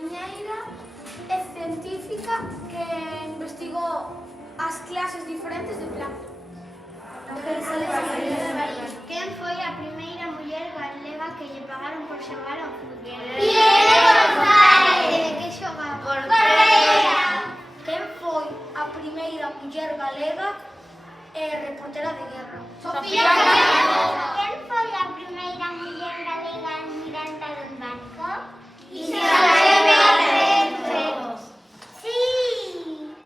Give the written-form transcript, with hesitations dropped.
compañeira é científica que investigou as clases diferentes de plancton. Quen foi a primeira muller galega que lle pagaron por xogar ao fútbol? De que xogaba? Quen foi a primeira muller galega reportera de guerra? Sofía